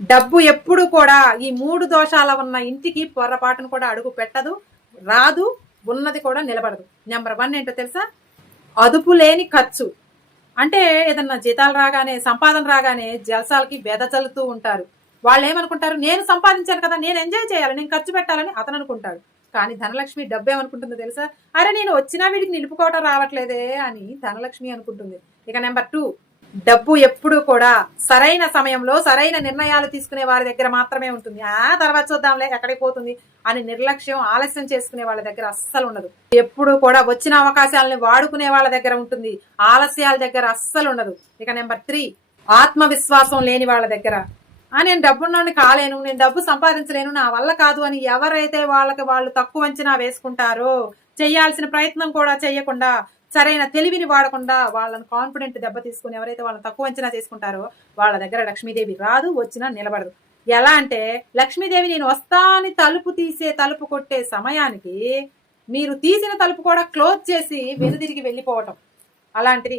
డబ్బు ఎప్పుడు కూడా ఈ మూడు దోషాల ఉన్న ఇంటికి పొరపాటును కూడా అడుగు పెట్టదు రాదు ఉన్నది కూడా నిలబడదు. నెంబర్ వన్ ఏంటో తెలుసా? అదుపు లేని ఖర్చు. అంటే ఏదన్నా జీతాలు రాగానే సంపాదన రాగానే జలసాలకి వెదజల్లుతూ ఉంటారు. వాళ్ళు ఏమనుకుంటారు నేను సంపాదించాను కదా నేను ఎంజాయ్ చేయాలి నేను ఖర్చు పెట్టాలని అతను అనుకుంటాడు. కానీ ధనలక్ష్మి డబ్బు ఏమనుకుంటుందో తెలుసా? అరే నేను వచ్చినా వీడికి నిలుపుకోవటం రావట్లేదే అని ధనలక్ష్మి అనుకుంటుంది. ఇక నెంబర్ టూ డబ్బు ఎప్పుడు కూడా సరైన సమయంలో సరైన నిర్ణయాలు తీసుకునే వారి దగ్గర మాత్రమే ఉంటుంది. ఆ తర్వాత చూద్దాంలే ఎక్కడికి పోతుంది అని నిర్లక్ష్యం ఆలస్యం చేసుకునే వాళ్ళ దగ్గర అస్సలు ఉండదు. ఎప్పుడు కూడా వచ్చిన అవకాశాలని వాడుకునే వాళ్ళ దగ్గర ఉంటుంది. ఆలస్యాల దగ్గర అస్సలు ఉండదు. ఇక నెంబర్ త్రీ ఆత్మవిశ్వాసం లేని వాళ్ళ దగ్గర. ఆ నేను డబ్బున్నాను కాలేను నేను డబ్బు సంపాదించలేను నా వల్ల కాదు అని ఎవరైతే వాళ్ళకి వాళ్ళు తక్కువ అంచనా వేసుకుంటారో చేయాల్సిన ప్రయత్నం కూడా చేయకుండా సరైన తెలివిని వాడకుండా వాళ్ళని కాన్ఫిడెంట్ దెబ్బ తీసుకుని ఎవరైతే వాళ్ళని తక్కువ అంచనా చేసుకుంటారో వాళ్ళ దగ్గర లక్ష్మీదేవి రాదు వచ్చినా నిలబడదు. ఎలా అంటే లక్ష్మీదేవి నేను వస్తా అని తలుపు తీసే తలుపు కొట్టే సమయానికి మీరు తీసిన తలుపు కూడా క్లోజ్ చేసి వెనుదిరిగి వెళ్ళిపోవటం. అలాంటిది